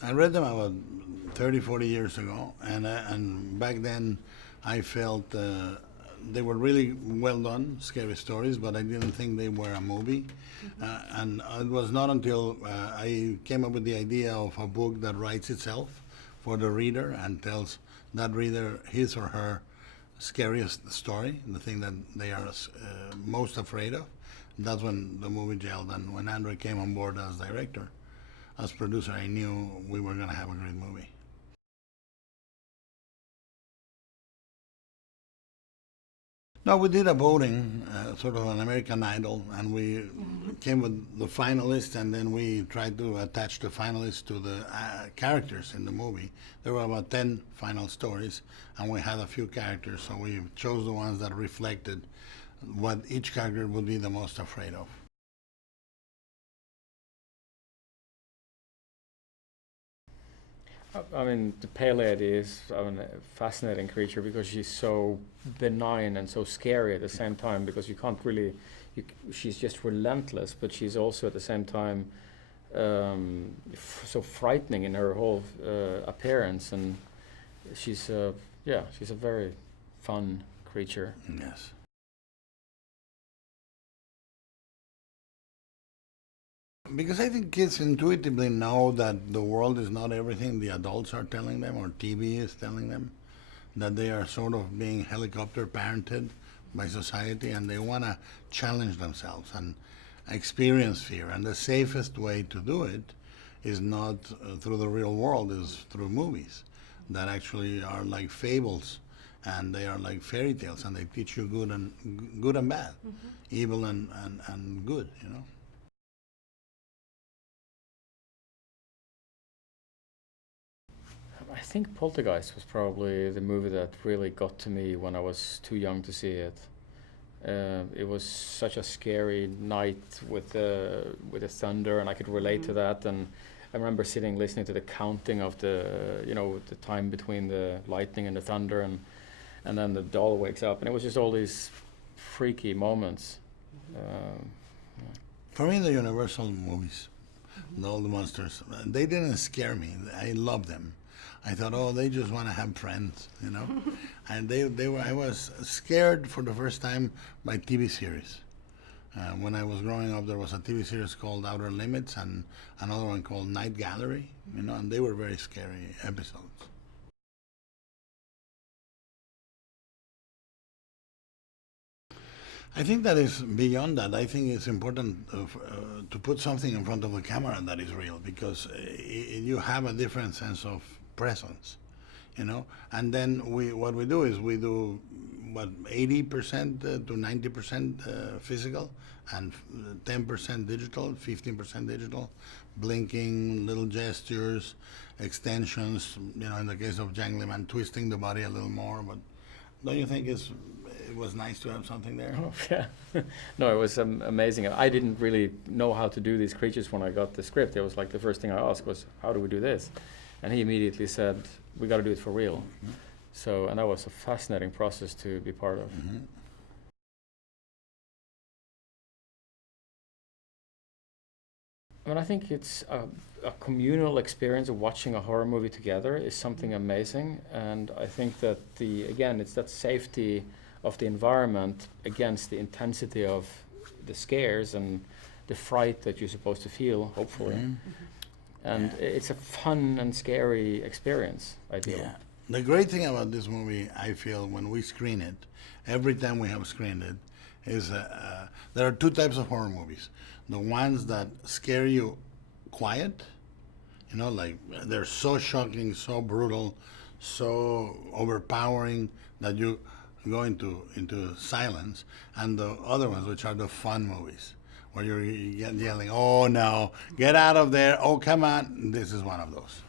I read them about 30, 40 years ago, and back then I felt they were really well done, scary stories, but I didn't think they were a movie. And it was not until I came up with the idea of a book that writes itself for the reader and tells that reader his or her scariest story, the thing that they are most afraid of. That's when the movie gelled, and when André came on board as director, as producer, I knew we were going to have a great movie. No, we did a voting, sort of an American Idol, and we came with the finalists, and then we tried to attach the finalists to the characters in the movie. There were about 10 final stories, and we had a few characters, so we chose the ones that reflected what each character would be the most afraid of. I mean, the Pale Lady is a fascinating creature because she's so benign and so scary at the same time, because you can't really, she's just relentless, but she's also at the same time so frightening in her whole appearance, and she's a very fun creature. Yes. Because I think kids intuitively know that the world is not everything the adults are telling them or TV is telling them, that they are sort of being helicopter parented by society, and they want to challenge themselves and experience fear. And the safest way to do it is not through the real world, is through movies that actually are like fables, and they are like fairy tales, and they teach you good and bad, evil and good, you know. I think Poltergeist was probably the movie that really got to me when I was too young to see it. It was such a scary night with the thunder, and I could relate to that. And I remember sitting listening to the counting of the time between the lightning and the thunder, and then the doll wakes up, and it was just all these freaky moments. For me, the Universal movies, all the monsters, they didn't scare me. I loved them. I thought, oh, they just want to have friends, you know. And I was scared for the first time by TV series. When I was growing up, there was a TV series called Outer Limits and another one called Night Gallery, you know, and they were very scary episodes. I think that is beyond that. I think it's important to put something in front of the camera that is real, because you have a different sense of presence, you know. And then what we do is we do 80% to 90% physical, and 10% digital, 15% digital, blinking, little gestures, extensions. You know, in the case of Jangly Man, twisting the body a little more. But don't you think it was nice to have something there? Oh, yeah. No, it was amazing. I didn't really know how to do these creatures when I got the script. It was like the first thing I asked was, how do we do this? And he immediately said, we got to do it for real. So, and that was a fascinating process to be part of. I mean, I think it's a communal experience of watching a horror movie together is something amazing. And I think that it's that safety of the environment against the intensity of the scares and the fright that you're supposed to feel, hopefully. And it's a fun and scary experience, I feel. Yeah. The great thing about this movie, I feel, when we screen it, every time we have screened it, is there are two types of horror movies. The ones that scare you quiet, you know, like they're so shocking, so brutal, so overpowering that you go into silence. And the other ones, which are the fun movies, where you're yelling, oh no, get out of there, oh come on. This is one of those.